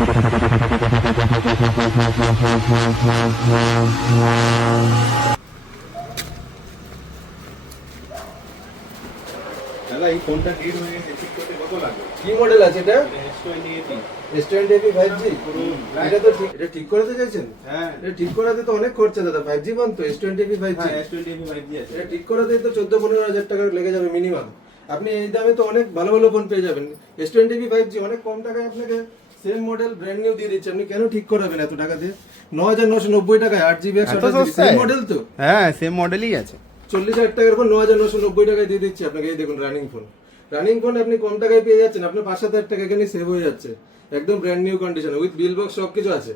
দাদা এই ফোনটা ডেট হয়ে গেছে, ঠিক করতে কত লাগবে? কি মডেল আছে এটা? S20 S20 5G। এটা তো ঠিক, এটা ঠিক করাতে চাইছেন? হ্যাঁ এটা ঠিক করাতে তো অনেক খরচা দাদা। 5G ফোন তো, S20 5G। হ্যাঁ S20 5G আছে। এটা ঠিক করাতেই তো 14-15 হাজার টাকা লেগে যাবে মিনিমাম। আপনি এই দামে তো অনেক ভালো ভালো ফোন পেয়ে যাবেন। S20 5G অনেক কম টাকায় আপনাকে সেম মডেল ব্র্যান্ড নিউ দিয়ে দিচ্ছে। আপনি কেন ঠিক করাবেন এত টাকা দিয়ে? 9990 টাকায় 8GB 128GB সেম মডেল তো। হ্যাঁ সেম মডেলই আছে। 40,000 টাকার ফোন 9990 টাকায় দিয়ে দিচ্ছি আপনাকে। এই দেখুন রানিং ফোন। রানিং ফোন আপনি কম টাকায় পেয়ে যাচ্ছেন। আপনার 5-7 টাকা এখানে সেভ হয়ে যাচ্ছে। একদম brand new condition with bill box সবকিছু আছে।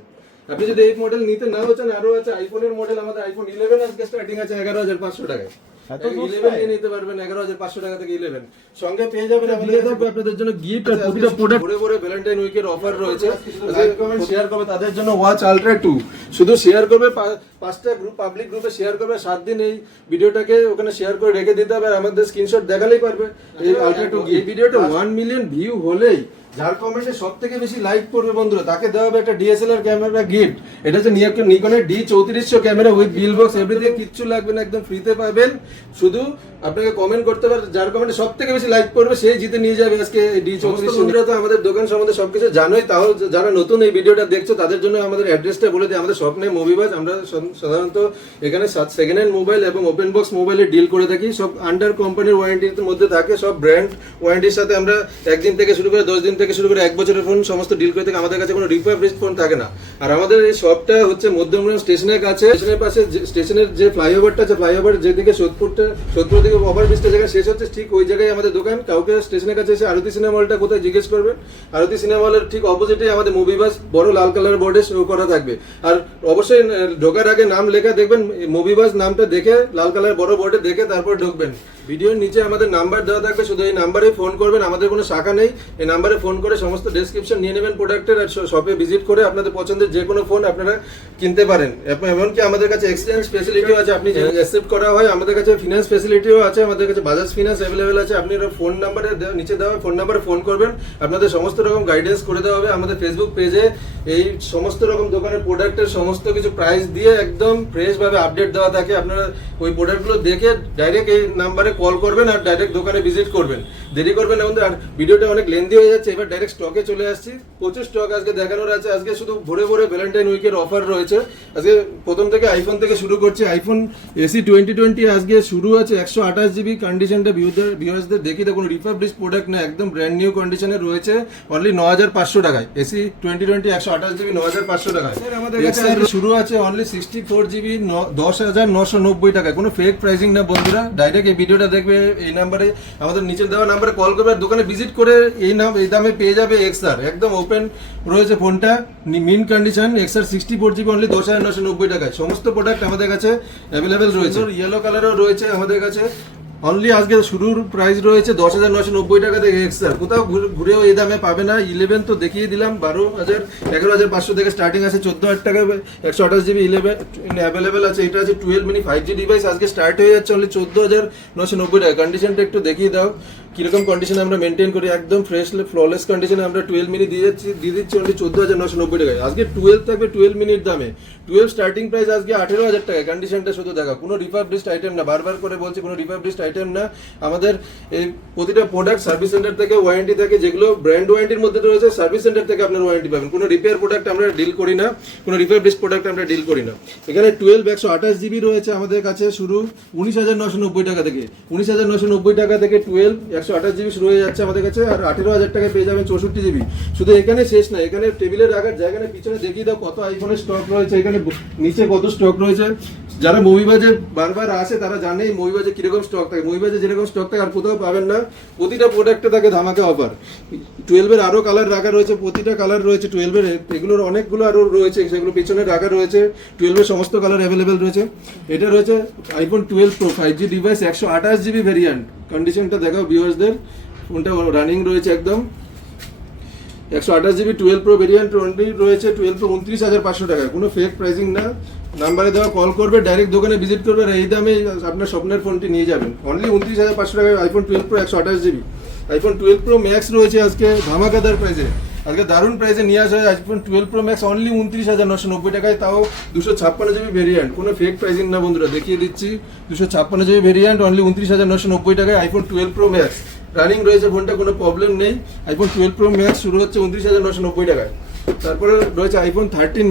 আপনি যদি এই মডেল নিতে নাও চান, আরো আছে আইফোনের মডেল। আমাদের আইফোন 11 আজকে স্টার্টিং আছে 11,500 টাকায়। 11 নিয়ে নিতে পারবেন 11,500 টাকা থেকে 11 সঙ্গে পেয়ে যাবেন। আমাদের কাছে আপনাদের জন্য গিফট আর প্রতিটা প্রোডাক্ট ভরে ভরে ভ্যালেন্টাইন উইকের অফার রয়েছে। লাইক কমেন্ট শেয়ার করবে তাদের জন্য ওয়াচ আলট্রা 2 শুধু শেয়ার করবে, 5টা গ্রুপ পাবলিক গ্রুপে শেয়ার করবে। 7 দিন এই ভিডিওটাকে ওখানে শেয়ার করে রেখে দিতে হবে আর আমাদের স্ক্রিনশট দেখালেই পারবে। এই আলট্রা 2 এই ভিডিওটা 1 মিলিয়ন ভিউ হলেই যার কমেন্টে সবথেকে বেশি লাইক করবে বন্ধুরা তাকে দেওয়া হবে একটা ডিএসএলআর ক্যামেরা গিফট। এটা হচ্ছে নিকনের D3400 camera with bill box everything, কিচ্ছু লাগবে না, একদম ফ্রিতে পাবেন। শুধু আপনাকে কমেন্ট করতে পারে, যার কমেন্টে সবথেকে বেশি লাইক করবে সেই জিতে নিয়ে যাবে আজকে D3400। বন্ধুরা তো আমাদের দোকান সম্বন্ধে সবকিছু জানোই, তাও যারা নতুন এই ভিডিওটা দেখছো তাদের জন্য আমাদের অ্যাড্রেসটা বলে দিই। আমাদের শপ নেম মুভিবাজ। আমরা সাধারণত এখানে সেকেন্ড হ্যান্ড মোবাইল এবং ওপেন বক্স মোবাইলে ডিল করে থাকি। সব আন্ডার কোম্পানির ওয়ারেন্টির মধ্যে থাকে, সব ব্র্যান্ড ওয়ারেন্টির সাথে। আমরা 1 দিন থেকে শুরু করে 10 দিন থেকে শুরু করে 1 বছরের ফোন সমস্ত ডিল করে থাকি। আমাদের কাছে কোনো রিফারবিশড ফোন থাকে না। আর আমাদের এই শপটা হচ্ছে মধ্যমগ্রাম স্টেশনের কাছে। স্টেশনের পাশে স্টেশনের যে ফ্লাইওভারটা আছে, ফ্লাইওভার যেদিকে সোদপুর দিকে ওভারব্রিজটা যেখানে শেষ হচ্ছে ঠিক ওই জায়গায় আমাদের দোকান। কাউকে স্টেশনের কাছে এসে আরতি সিনেমা হলটা কোথায় জিজ্ঞেস করবেন। আরতি সিনেমা হলের ঠিক অপোজিটে আমাদের মুভিবাস বড় লাল কালার বোর্ডে শো করা থাকবে। আর অবশ্যই ঢোকার আগে নাম লেখা দেখবেন, মুভিবাস নামটা দেখে লাল কালার বড় বোর্ডে দেখে তারপর ঢুকবেন। ভিডিওর নিচে আমাদের নাম্বার দেওয়া থাকবে, শুধু এই নাম্বারে ফোন করবেন। আমাদের কোনো শাখা নেই, এই নাম্বারে ফোন করে সমস্ত ডেসক্রিপশন নিয়ে নেবেন প্রোডাক্টের। আর শপে ভিজিট করে আপনাদের পছন্দের যে কোনো ফোন আপনারা কিনতে পারেন। এমনকি আমাদের কাছে এক্সচেঞ্জ ফেসিলিটিও আছে, আপনি অ্যাকসেপ্ট করা হয়। আমাদের কাছে ফিনান্স ফেসিলিটিও আছে, আমাদের কাছে বাজাজ ফিনান্স অ্যাভেলেবেল আছে। আপনি ফোন নাম্বারে নিচে দেওয়া ফোন নাম্বারে ফোন করবেন, আপনাদের সমস্ত রকম গাইডেন্স করে দেওয়া হবে। আমাদের ফেসবুক পেজে এই সমস্ত রকম দোকানের প্রোডাক্টের সমস্ত কিছু প্রাইস দিয়ে একদম ফ্রেশ ভাবে আপডেট দেওয়া থাকে। আপনারা ওই প্রোডাক্টগুলো দেখে ডাইরেক্ট এই নাম্বারে কল করবেন আর ডাইরেক্ট দোকানে ভিজিট করবেন। দেরি করবেন না বন্ধু। আর ভিডিওটা অনেক লেন্দি হয়ে যাচ্ছে, এবার ডাইরেক্ট স্টকে চলে আসছি। প্রচুর স্টক আজকে দেখানোর আছে। আজকে শুধু ভরে ভরে ভ্যালেন্টাইন উইকের অফার রয়েছে। আজকে প্রথম থেকে আইফোন থেকে শুরু করছি। আইফোন এসি 2020 আজকে শুরু আছে 128GB। কন্ডিশনটা ভিউয়ার্সদের দেখি, কোনো রিফারবিশ প্রোডাক্ট না, একদম ব্র্যান্ড নিউ কন্ডিশনে রয়েছে। অনলি 9,500 টাকায় এসি 2020 128GB 9,500 টাকায়। আমাদের কাছে শুরু আছে অনলি 64GB 10,990 টাকায়। কোনো ফেক প্রাইসিং না বন্ধুরা। ডাইরেক্ট এই ভিডিওটা দেখবে, এই নাম্বারে আমাদের নিচে দেওয়া নাম্বারে কল করবে, দোকানে ভিজিট করে এই দামে পেয়ে যাবে এক্সআর। একদম ওপেন রয়েছে ফোনটা, mint condition. XR 64GB only 10,990 টাকায়। সমস্ত প্রোডাক্ট আমাদের কাছে অ্যাভেলেবেল রয়েছে। ইয়েলো কালারও রয়েছে আমাদের কাছে। অনলি আজকে শুরুর প্রাইস রয়েছে 10,990 টাকা থেকে এক্সআর। কোথাও ঘুরেও এই দামে পাবে না। 11 তো দেখিয়ে দিলাম, 11,500 থেকে স্টার্টিং আছে। 14,000 টাকা 128GB 11 অ্যাভেলেবেল আছে। এটা আছে 12 মিনি 5G ডিভাইস। আজকে স্টার্ট হয়ে যাচ্ছে অনলি 14,990 টাকা। কন্ডিশনটা একটু দেখিয়ে দাও কিরকম কন্ডিশনে আমরা মেনটেন করি। একদম ফ্রেশ ফ্ললেস কন্ডিশনে আমরা 12 মিনি দিয়ে দিচ্ছি অনলি 14,990 টাকায়। আজকে 12 থাকবে 12 মিনিট দামে। 12 স্টার্টিং প্রাইস আজকে 18,000 টাকায়। কন্ডিশনটা শুধু দেখা, কোনো রিফারবিশড আইটেম না। বারবার করে বলছি, কোনো রিফারবিশড আইটেম না। আমাদের এই প্রতিটা প্রোডাক্ট সার্ভিস সেন্টার থেকে ওয়ারেন্টি থাকে, যেগুলো ব্র্যান্ড ওয়ারেন্টির মধ্যে রয়েছে সার্ভিস সেন্টার থেকে আপনার ওয়ারেন্টি পাবেন। কোনো রিপেয়ার প্রোডাক্ট আমরা ডিল করি না, কোনো রিফারবিশড প্রোডাক্ট আমরা ডিল করি না। এখানে 12 128GB রয়েছে আমাদের কাছে শুরু 19,990 টাকা থেকে। 19,990 টাকা থেকে 12 128GB শুরু হয়ে যাচ্ছে আমাদের কাছে। আর 18,000 টাকায় পেয়ে যাবেন 64GB। শুধু এখানে শেষ না, এখানে টেবিলে রাখার জায়গায় পিছনে দেখিয়ে দাও কত আইফোনের স্টক রয়েছে, এখানে নিচে কত স্টক রয়েছে। যারা মুভিবাজে বারবার আসে তারা জানে মুভিবাজে কিরকম স্টক থাকে। মুভিবাজে যেরকম স্টক থাকে আর কোথাও পাবেন না। প্রতিটা প্রোডাক্টে থাকে ধামাকা অফার। 12-এর আরো কালার রাখা রয়েছে, প্রতিটা কালার রয়েছে 12-এর। এগুলোর অনেকগুলো আরো রয়েছে, সেগুলো পিছনে রাখা রয়েছে। 12-এর সমস্ত কালার অ্যাভেলেবেল রয়েছে। এটা রয়েছে iPhone 12 Pro 5G device 128GB variant. কন্ডিশনটা দেখাও ভিউয়ার্সদের। ফোনটা রানিং রয়েছে একদম। 128GB 12 Pro ভেরিয়েন্ট অনলি রয়েছে 12 Pro 29,500 টাকা। কোনো ফেক প্রাইসিং না। নাম্বারে দেওয়া কল করবে, ডাইরেক্ট দোকানে ভিজিট করবে, আর এই দামে আপনার স্বপ্নের ফোনটি নিয়ে যাবেন। অনলি 29,500 টাকায় iPhone 12 Pro 128GB। IPhone 12 Pro max রয়েছে আজকে ধামাকাদার প্রাইসে আজকে দারুণ প্রাইসে নিয়ে আসা হয় আইফোন 12 প্রো ম্যাক্স অনলি 29,990 টাকায়, তাও 256 জিবি ভেরিয়েন্ট, কোনো ফেক প্রাইসিং না বন্ধুরা, দেখিয়ে দিচ্ছি 256 জিবি ভেরিয়েন্ট অনলি 29,990 টাকায় আইফোন 12 প্রো ম্যাক্স রানিং রয়েছে ফোনটা, কোনো প্রবলেম নেই। আইফোন 12 প্রো ম্যাক্স শুরু হচ্ছে 29,990 টাকায়। তারপরে রয়েছে আইফোন 13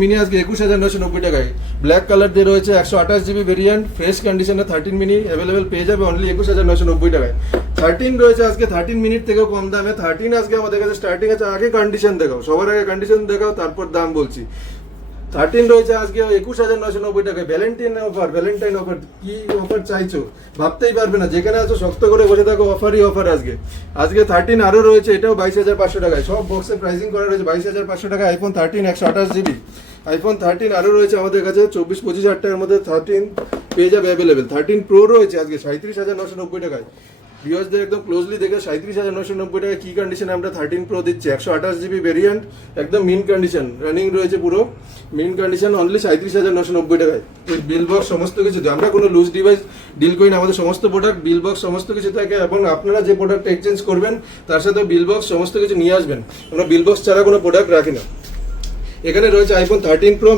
মিনি আজকে 21,990 টাকায়, ব্ল্যাক কালার দিয়ে রয়েছে 128 জিবি ভেরিয়েন্ট, ফ্রেশ কন্ডিশনে 13 মিনি অ্যাভেলেবেল পেয়ে যাবে অনলি 21,990 টাকায়। 13 রয়েছে আজকে 13 মিনিট থেকেও কম দামে, 13 আজকে আমাদের কাছে স্টার্টিং আছে। আগে কন্ডিশন দেখাও, সবার আগে কন্ডিশন দেখাও, তারপর দাম বলছি। 13 রয়েছে আজকে 21,990 টাকায়, ভ্যালেন্টাইন অফার। কি অফার চাইছো ভাবতেই পারবে না, যেখানে আছো শক্ত করে বসে থাকো, অফারই অফার। আজকে 13 আরো রয়েছে, এটাও 22,500 টাকায়, সব বক্সে প্রাইসিং করা রয়েছে 22,500 টাকা। আইফোন 13 128 জিবি আইফোন 13 আরো রয়েছে আমাদের কাছে 24-25 হাজার টাকার মধ্যে 13 পেয়ে যাবে অ্যাভেলেবেল। 13 প্রো রয়েছে আজকে 37,990 টাকায়। ভিউয়ার্সদের একদম ক্লোজলি দেখে 37,990 টাকায় কি কন্ডিশনে আমরা 13 প্রো দিচ্ছি, 128 জিবি ভেরিয়েন্ট, একদম মিন কন্ডিশন, রানিং রয়েছে পুরো মিন কন্ডিশন অনলি 37,990 টাকায়। বিল বক্স সমস্ত কিছু, আমরা কোনো লুজ ডিভাইস ডিল করি না, আমাদের সমস্ত প্রোডাক্ট বিল বক্স সমস্ত কিছু থাকে, এবং আপনারা যে প্রোডাক্ট এক্সচেঞ্জ করবেন তার সাথে বিল বক্স সমস্ত কিছু নিয়ে আসবেন, আমরা বিল বক্স ছাড়া কোনো প্রোডাক্ট রাখি না। এখানে রয়েছে আইফোন 13 প্রো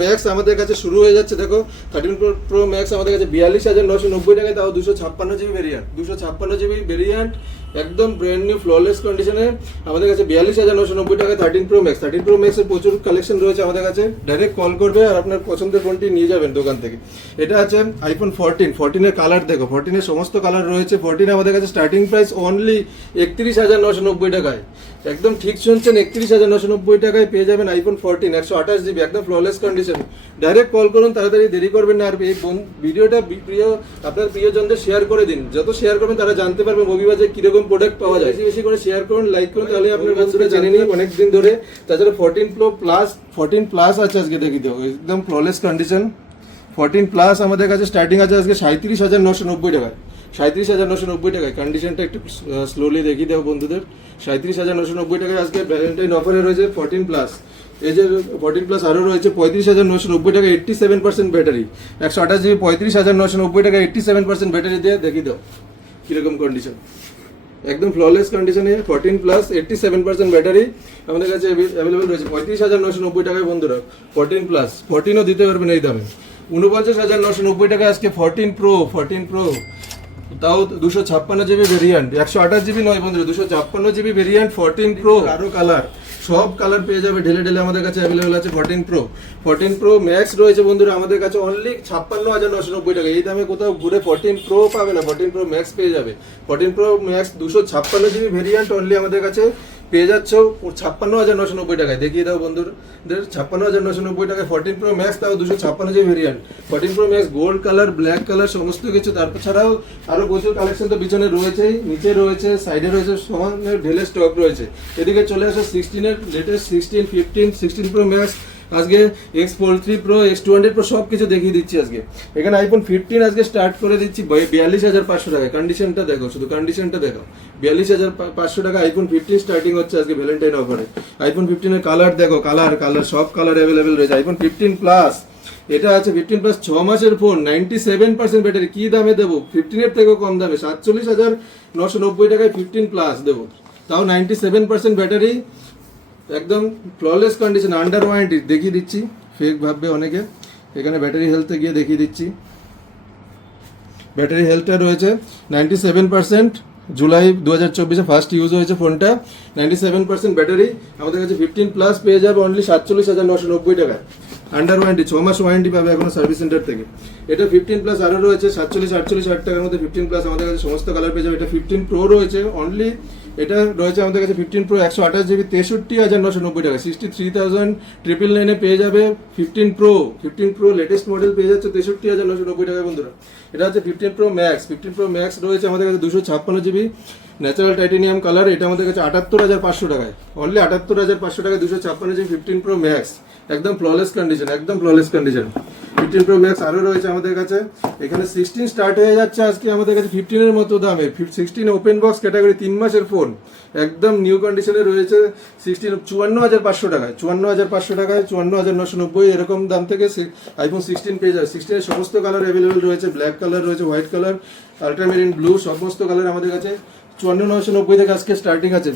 ম্যাক্স আমাদের কাছে শুরু হয়ে যাচ্ছে, দেখো 13 প্রো ম্যাক্স আমাদের কাছে 42,990 টাকায়, তাও 256 জিবি ভেরিয়েন্ট, একদম ব্র্যান্ড নিউ ফ্ললেস কন্ডিশনে আমাদের কাছে 42,990 টাকায় 13 প্রো ম্যাক্স এর প্রচুর কালেকশন রয়েছে আমাদের কাছে। ডাইরেক্ট কল করবে আর আপনার পছন্দের ফোনটি নিয়ে যাবেন দোকান থেকে। এটা আছে আইফোন 14 এর কালার দেখো, 14 এর সমস্ত কালার রয়েছে। 14 আমাদের কাছে স্টার্টিং প্রাইস অনলি 31,990 টাকায়, একদম ঠিক শুনছেন, 31,990 টাকায় পেয়ে যাবেন আইফোন 14 128 জিবি, একদম ফ্ললেস কন্ডিশন। ডাইরেক্ট কল করুন, তাড়াতাড়ি, দেরি করবেন না। আর এই ভিডিওটা আপনার প্রিয়জনদের শেয়ার করে দিন, যত শেয়ার করবেন তারা জানতে পারবে মোবিবাজে কিরকম প্রোডাক্ট পাওয়া যায়। বেশি করে শেয়ার করুন, লাইক করুন, তাহলে আপনার বন্ধুরা জেনে নিন অনেকদিন ধরে। তাছাড়া 14 প্লাস আছে আজকে, দেখি দাও, একদম ফ্ললেস কন্ডিশন। 14 প্লাস আমাদের কাছে স্টার্টিং আছে আজকে 37,990 টাকায়, 37,990 টাকায়। কন্ডিশনটা একটু স্লোলি দেখিয়ে দেবো বন্ধুদের। 37,990 টাকায় আজকে ভ্যালেন্টাইন অফারে রয়েছে 14 প্লাস। এই যে 14 প্লাস আরও রয়েছে 35,990 টাকা, 87% ব্যাটারি, 128 জিবি, 35,990 টাকা, 87% ব্যাটারি দিয়ে দেখিয়ে দাও কিরকম কন্ডিশন, একদম ফ্ললেস কন্ডিশনে। 14 প্লাস 87% ব্যাটারি আমাদের কাছে অ্যাভেলেবেল রয়েছে 35,990 টাকায় বন্ধুরা। 14 প্লাস 14ও দিতে পারবেন এই দামে। 49,990 টাকা আজকে 14 প্রো, তাও 256 জিবি ভেরিয়েন্ট, 128 জিবি নয় বন্ধুরা, 256 জিবি ভেরিয়েন্ট 14 প্রো। আরো কালার, সব কালার পেয়ে যাবে ঢেলে আমাদের কাছে অ্যাভেলেবেল আছে। 14 প্রো ম্যাক্স রয়েছে বন্ধুরা আমাদের কাছে অনলি 56,990 টাকা। এই দামে কোথাও ঘুরে 14 প্রো পাবে না, 14 প্রো ম্যাক্স পেয়ে যাবে। 14 pro max 256 GB variant only আমাদের কাছে পেয়ে যাচ্ছ 56,990 টাকায়। দেখিয়ে দাও বন্ধুদের, 56,990 টাকায় 14 প্রো ম্যাক্স, তাও 256 GB variant. 14 pro max gold colour, black colour সমস্ত কিছু। তারপর ছাড়াও আরো প্রচুর কালেকশন তো পিছনে রয়েছেই, নিচে রয়েছে, সাইডে রয়েছে, সমানের ঢেলে স্টক রয়েছে। এদিকে চলে আসো 16 এর লেটেস্ট 16 প্রো ম্যাক্স আজকে, X43 প্রো, X200 প্রো সব কিছু দেখিয়ে দিচ্ছি আজকে। এখানে আইফোন 15 আজকে স্টার্ট করে দিচ্ছি 42,500 টাকায়। কন্ডিশনটা দেখো, শুধু কন্ডিশনটা দেখো, 42,500 টাকা আইফোন 15 স্টার্টিং হচ্ছে আজকে ভ্যালেন্টাইন অফারে। আইফোন 15 এর কালার দেখো, কালার সব কালার অ্যাভেলেবেল রয়েছে। আইফোন 15 প্লাস, এটা আছে 15 প্লাস 6 মাসের ফোন, 97% ব্যাটারি। কি দামে দেবো? 15 এর থেকেও কম দামে 47,990 টাকায় 15 প্লাস দেবো, তাও 97% ব্যাটারি, একদম ফ্ললেস কন্ডিশন, আন্ডার ওয়ারেন্টি। দেখিয়ে দিচ্ছি, ফেক ভাববে অনেকে, এখানে ব্যাটারি হেলথে গিয়ে দেখিয়ে দিচ্ছি। ব্যাটারি হেলথটা রয়েছে 97%, জুলাই 2024-এ ফার্স্ট ইউজ হয়েছে ফোনটা। 97% ব্যাটারি আমাদের কাছে 15 প্লাস পেয়ে যাবে অনলি 47,990 টাকায়। আন্ডার ওয়ারেন্টি, 6 মাস ওয়ারেন্টি পাবে এখনো সার্ভিস সেন্টার থেকে। এটা 15 প্লাস আরও রয়েছে 47-48 টাকার মধ্যে 15 প্লাস আমাদের কাছে সমস্ত কালার পেয়ে যাবে। এটা 15 প্রো রয়েছে অনলি, এটা রয়েছে আমাদের কাছে 15 প্রো 128 জিবি 63,990 টাকা, 63,999 পেয়ে যাবে 15 প্রো লেটেস্ট মডেল পেয়ে যাচ্ছে 63,990 টাকা বন্ধুরা। এটা হচ্ছে 15 প্রো ম্যাক্স রয়েছে আমাদের কাছে 256 জিবি ন্যাচারাল টাইটেনিয়াম কালার, এটা আমাদের কাছে 78,500 টাকায়, অনলি 78,500 টাকায় 256 জিবি 15 প্রো ম্যাক্স, একদম ফ্ললেস কন্ডিশন। 15 প্রো ম্যাক্স আরও রয়েছে আমাদের কাছে। এখানে 16 স্টার্ট হয়ে যাচ্ছে আজকে আমাদের কাছে 15 এর মতো দামে। 16 ওপেন বক্স ক্যাটাগরি 3 মাসের ফোন, একদম নিউ কন্ডিশনে রয়েছে 16 54,500 টাকায়, 54,990 এরকম দাম থেকে আইফোন 16 পেয়ে যাবে। 16 এর সমস্ত কালার অ্যাভেলেবেল রয়েছে, ব্ল্যাক কালার রয়েছে, হোয়াইট কালার, আলট্রামেরিন ব্লু, সমস্ত কালার আমাদের কাছে 54,990 থেকে আজকে স্টার্টিং আছে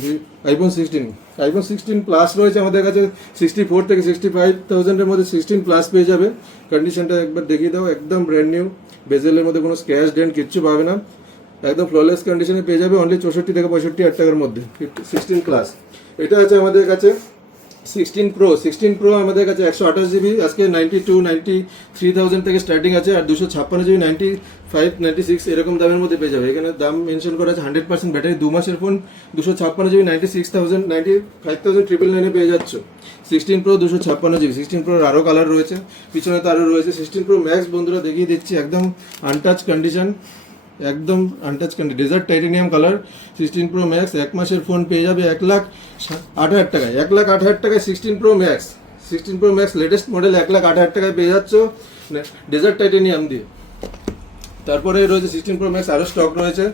আইফোন 16। আইফোন 16 প্লাস রয়েছে আমাদের কাছে 64 থেকে 65,000 এর মধ্যে 16 প্লাস পেয়ে যাবে। কন্ডিশনটা একবার দেখিয়ে দাও, একদম ব্র্যান্ড নিউ, বেজেলের মধ্যে কোনো স্ক্র্যাচ ডেন্ট কিচ্ছু পাবে না, একদম ফ্ললেস কন্ডিশনে পেয়ে যাবে অনলি 64 থেকে 65,000 টাকার মধ্যে 16 প্লাস। এটা আছে আমাদের কাছে 16 প্রো আমাদের কাছে 128 জিবি আজকে 93,000 থেকে স্টার্টিং আছে, আর 256 জিবি 95-96 এরকম দামের মধ্যে পেয়ে যাবে। এখানে দাম মেনশন করা আছে 100% ব্যাটারি, 2 মাসের ফোন 256 জিবি 95,999 পেয়ে যাচ্ছ। 16 প্রো 256 জিবি। 16 প্রোর আরও কালার রয়েছে, পিছনে তো আরও রয়েছে। 16 প্রো ম্যাক্স বন্ধুরা দেখিয়ে দিচ্ছি, একদম আনটাচ কন্ডিশন, একদম untouch condition, dessert titanium colour. 16 pro max 1 মাসের ফোন পেয়ে যাবে 1,08,000 টাকায়। 1,08,000 টাকায় 16 pro max. 16 pro max latest model 1,08,000 টাকায় পেয়ে যাচ্ছ ডেজার্ট টাইটেনিয়াম দিয়ে। তারপরে রয়েছে 16 প্রো ম্যাক্স, আরও স্টক রয়েছে।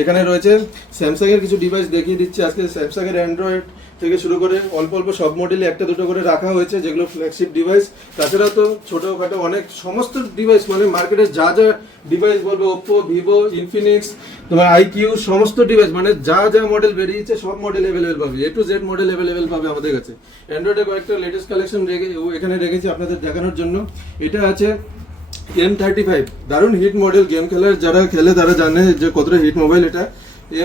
এখানে রয়েছে স্যামসাংয়ের কিছু ডিভাইস দেখিয়ে দিচ্ছি আজকে। স্যামসাংয়ের অ্যান্ড্রয়েড থেকে শুরু করে অল্প অল্প সব মডেলে একটা দুটো করে রাখা হয়েছে, যেগুলো ফ্ল্যাগশিপ ডিভাইস। তাছাড়াও তো ছোটোখাটো অনেক সমস্ত ডিভাইস, মানে মার্কেটে যা যা ডিভাইস বলবো, ওপ্পো, ভিভো, ইনফিনিক্স, তোমার আইকিউ, সমস্ত ডিভাইস মানে যা যা মডেল বেরিয়েছে সব মডেল অ্যাভেলেবেল পাবে, A to Z model available পাবে আমাদের কাছে। অ্যান্ড্রয়েডে কয়েকটা লেটেস্ট কালেকশন এখানে রেখেছি আপনাদের দেখানোর জন্য। এটা আছে M35, দারুণ হিট মডেল, গেম খেলার যারা খেলে তারা জানে যে কতটা হিট মোবাইল এটা।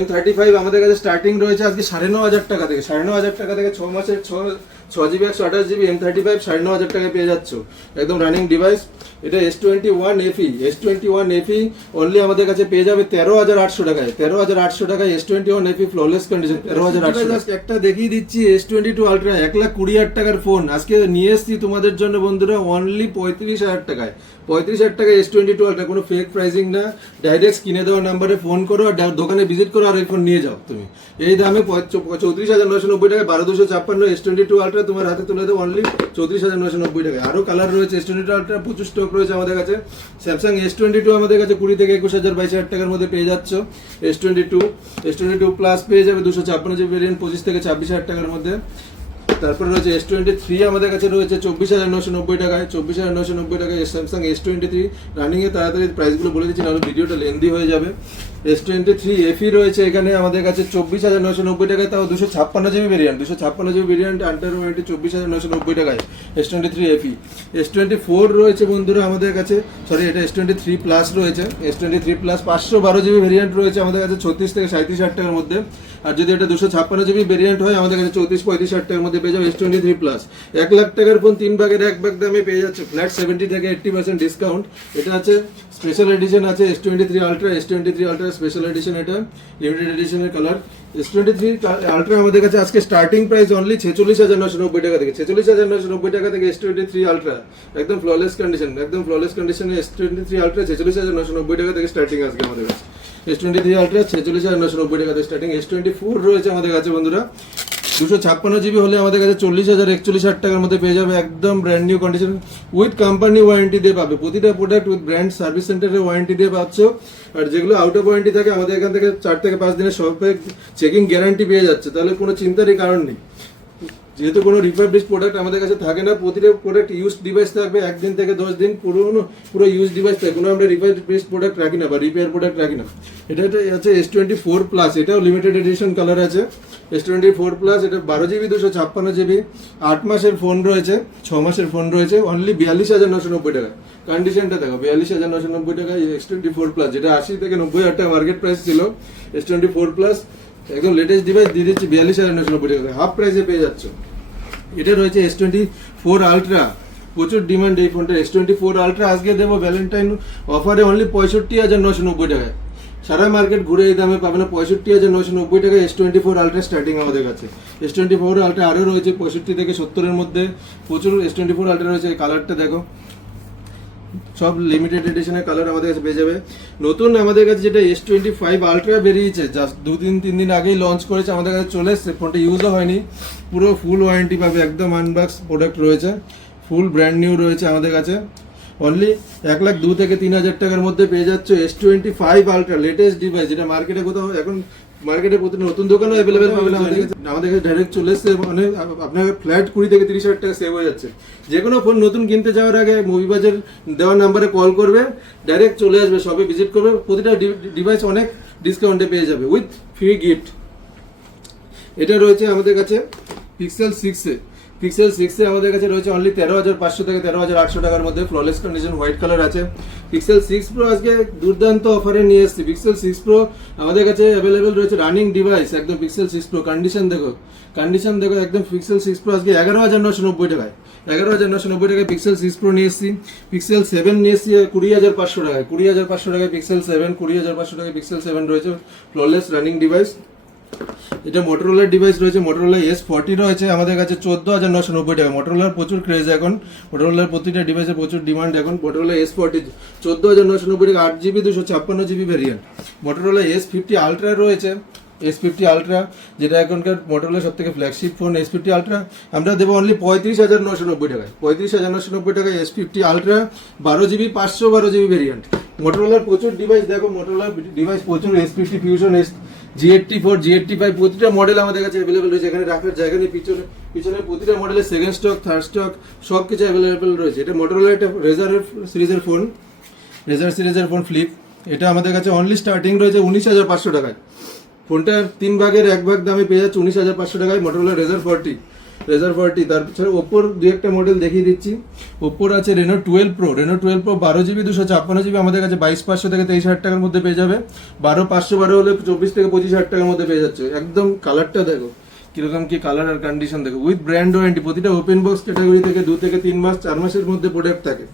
M35 আমাদের কাছে স্টার্টিং রয়েছে আজকে 9,500 টাকা থেকে। 9,500 টাকা থেকে 6 মাসের 6 জিবি 128 জিবি M35 9,500 টাকায় পেয়ে যাচ্ছ, একদম রানিং ডিভাইস। এটা S21 FE অনলি আমাদের কাছে পেয়ে যাবে 13,800 টাকায়। 13,800 টাকায় S21 FE ফ্ললেস কন্ডিশন 13,800। একটা দেখিয়ে দিচ্ছি S22 আলট্রা 1,20,000 টাকার ফোন আজকে নিয়ে এসেছি তোমাদের জন্য বন্ধুরা অনলি 35,000 টাকায়। 35,000 টাকায় S22 আলট্রা, কোনো ফেক প্রাইসিং না, ডাইরেক্ট স্ক্রিনে দেওয়া নাম্বারে ফোন করো আর দোকানে ভিজিট করো আর এই ফোন নিয়ে যাও তুমি। এই দামে 34,990 টাকায় 12,256 S22 আলট্রা তোমার হাতে তুলে দেবো অনলি 34,990 টাকায়। আরও কালার রয়েছে S22 আলট্রা, প্রচুর স্টক রয়েছে আমাদের কাছে। স্যামসাং S22 আমাদের কাছে 20 থেকে 21,000 22,000 টাকার মধ্যে পেয়ে যাচ্ছ। S22 প্লাস পেয়ে যাবে 256 জিবি ভেরিয়েন্ট 25 থেকে 26,000 টাকার মধ্যে। তারপরে রয়েছে S23 আমাদের কাছে রয়েছে 24,990 টাকায়। 24,990 টাকায় স্যামসাং S23 রানিংয়ে। তাড়াতাড়ি প্রাইসগুলো বলে দিচ্ছি, নাহলে ভিডিওটা লেন্দি হয়ে যাবে। S23 FE রয়েছে এখানে আমাদের কাছে 24,990 টাকায়, তাও 256 GB variant. 256 GB variant under warranty 24,990 টাকায় S23 FE। S24 রয়েছে বন্ধুরা আমাদের কাছে, সরি এটা S23 প্লাস রয়েছে। S23 প্লাস 512 জিবি ভেরিয়েন্ট রয়েছে আমাদের কাছে 36 থেকে 37,000 টাকার মধ্যে। আর যদি এটা 256 জিবি ভেরিয়েন্ট হয় আমাদের কাছে 34-35,000 টাকার মধ্যে পেয়ে যাবে S23 প্লাস। 1 লাখ টাকার ফোন 3 ভাগের 1 ভাগ দামে পেয়ে যাচ্ছে, ফ্ল্যাট 70 থেকে 80% ডিসকাউন্ট। এটা আছে স্পেশাল এডিশন আছে S23 ultra. S23 ultra special edition, এটা লিমিটেড এডিশনের কালার। S23 আলট্রা আমাদের কাছে আজকে স্টার্টিং প্রাইস অনলি 46,990 টাকা থেকে। 46,990 টাকা থেকে S23 আলট্রা, একদম ফ্ললেস কন্ডিশন, একদম ফ্ললেস কন্ডিশনে S23 আলট্রা 46,990 টাকা থেকে স্টার্টিং আজকে আমাদের কাছে। S23 আলট্রা 46,990 টাকা থেকে স্টার্টিং। S24 রয়েছে আমাদের কাছে বন্ধুরা 256 জিবি হলে আমাদের কাছে 40,000-41,000 টাকার মধ্যে পেয়ে যাবে, একদম brand new condition with company warranty দিয়ে পাবে। প্রতিটা প্রোডাক্ট উইথ ব্র্যান্ড সার্ভিস সেন্টারের ওয়ারেন্টি দিয়ে পাচ্ছ। আর যেগুলো আউট অফ ওয়ারেন্টি থাকে আমাদের এখান থেকে 4 থেকে 5 দিনের সবে চেকিং গ্যারান্টি পেয়ে যাচ্ছে, তাহলে কোনো চিন্তারই কারণ নেই। যেহেতু কোনো রিফারবিশ প্রোডাক্ট আমাদের কাছে থাকে না, প্রতিটা প্রোডাক্ট ইউজ ডিভাইস থাকবে 1 দিন থেকে 10 দিন, পুরো ইউজ ডিভাইস থাকে, কোনো আমরা রিফারবিশ প্রোডাক্ট রাখি না বা রিপেয়ার প্রোডাক্ট রাখি না। এটা আছে S24 প্লাস, এটাও লিমিটেড এডিশন কালার আছে। S24 প্লাস এটা 12 জিবি 256 জিবি, 8 মাসের ফোন রয়েছে, 6 মাসের ফোন রয়েছে অনলি 42,990 টাকা। কন্ডিশনটা দেখো 42,990 টাকা S24 প্লাস, যেটা 80 থেকে 90,000 টাকা মার্কেট প্রাইস ছিল। S24 প্লাস একদম লেটেস্ট ডিভাইস দিয়ে দিচ্ছি 42,990 টাকা, হাফ প্রাইসে পেয়ে যাচ্ছ। এটা রয়েছে S24 আলট্রা, প্রচুর ডিমান্ড এই ফোনটা। S24 আলট্রা আজকে দেবো ভ্যালেন্টাইন অফারে অনলি 65,990 টাকায়। সারা মার্কেট ঘুরে এই দামে পাবে না, 65,990 টাকায় S24 আলট্রা স্টার্টিং আমাদের কাছে। S24 আলট্রা আরও রয়েছে 65 থেকে 70-এর মধ্যে, প্রচুর S24 আলট্রা রয়েছে। এই কালারটা দেখো, সব লিমিটেড এডিশনের কালার আমাদের কাছে পেয়ে যাবে। নতুন আমাদের কাছে যেটা S25 আলট্রা বেরিয়েছে, জাস্ট 2-3 দিন আগেই লঞ্চ করেছে, আমাদের কাছে চলে এসছে, ফোনটা ইউজও হয়নি, পুরো ফুল ওয়ারেন্টি পাবে, একদম আনবক্স প্রোডাক্ট রয়েছে, ফুল ব্র্যান্ড নিউ রয়েছে আমাদের কাছে। অনলি 1,02,000 থেকে 3,000 টাকার মধ্যে পেয়ে যাচ্ছে S25 আলট্রা লেটেস্ট ডিভাইস, যেটা মার্কেটে কোথাও এখন মার্কেটে প্রতি নতুন দোকানও অ্যাভেলেবেল পাবেন। আমাদের কাছে ডাইরেক্ট চলে এসছে, মানে আপনার ফ্ল্যাট 20 থেকে 30,000 টাকা সেভ হয়ে যাচ্ছে। যে কোনো ফোন নতুন কিনতে যাওয়ার আগে মুভিবাজার দেওয়ার নাম্বারে কল করবে, ডাইরেক্ট চলে আসবে, সবে ভিজিট করবে। প্রতিটা ডিভাইস অনেক ডিসকাউন্টে পেয়ে যাবে উইথ ফ্রি গিফট। এটা রয়েছে আমাদের কাছে পিক্সেল 6 এ আমাদের কাছে রয়েছে অনলি 13,500 থেকে 13,800 টাকার মধ্যে ফ্ললেস কন্ডিশন হোয়াইট কালার আছে। পিক্সেল 6 প্রো আজকে দুর্দান্ত অফারে নিয়ে এসেছি। পিক্সেল 6 প্রো আমাদের কাছে অ্যাভেলেবেল রয়েছে রানিং ডিভাইস একদম। পিক্সেল 6 প্রো কন্ডিশন দেখো একদম। পিক্সেল 6 প্রো আজকে 11,990 টাকায় 11,990 টাকায় পিক্সেল 6 প্রো নিয়ে এসেছি। পিক্সেল 7 নিয়ে এসেছি 20,500 টাকায় 20,500 টাকায় পিক্সেল 7 20,500 টাকায় পিক্সেল 7 রয়েছে ফ্ললেস রানিং ডিভাইস। এটা মোটরোলার ডিভাইস রয়েছে, মোটরোলা S40 রয়েছে আমাদের কাছে 14,990 টাকা। মোটরোলার প্রচুর ক্রেজ এখন, মোটরোলার প্রতিটা ডিভাইসে প্রচুর ডিমান্ড এখন। মোটরোলা S40 14,990 টাকা 8GB 256GB variant. Motorola S50 ultra রয়েছে, S50 আলট্রা যেটা এখনকার মোটরোলার সব থেকে ফ্ল্যাগশিপ ফোন। S50 আলট্রা আমরা দেবো অনলি 35,990 টাকায় 35,990 টাকায় S50 ultra 12GB 512GB variant. মোটরোলার প্রচুর ডিভাইস দেখো, মোটরোলার ডিভাইস প্রচুর S50 ফিউশন G84 G85 প্রতিটা মডেল আমাদের কাছে অ্যাভেলেবেল রয়েছে। এখানে রাখার জায়গা নেই, পিছনে প্রতিটা মডেলের সেকেন্ড স্টক থার্ড স্টক সব কিছু অ্যাভেলেবেল রয়েছে। এটা মোটরোলা একটা রেজার সিরিজের ফোন ফ্লিপ। এটা আমাদের কাছে অনলি স্টার্টিং রয়েছে 19,500 টাকায়। ফোনটা 3 ভাগের 1 ভাগ দামে পেয়ে যাচ্ছে 19,500 টাকায় মোটরোলা রেজার 40। তারপরে ওপ্পোর দু একটা মডেল দেখিয়ে দিচ্ছি। ওপ্পোর আছে রেনো 12 প্রো 12GB 256GB আমাদের কাছে 22,500 থেকে 23,000 টাকার মধ্যে পেয়ে যাবে। 12,512 হলে 24 থেকে 25,000 টাকার মধ্যে পেয়ে যাচ্ছে। একদম কালারটা দেখো কিরকম কি কালার আর কন্ডিশন দেখো, উইথ ব্র্যান্ড ওয়ারেন্টি। প্রতিটা ওপেন বক্স ক্যাটাগরি থেকে 2 থেকে 3 মাস 4 মাসের মধ্যে প্রোডাক্ট থাকে।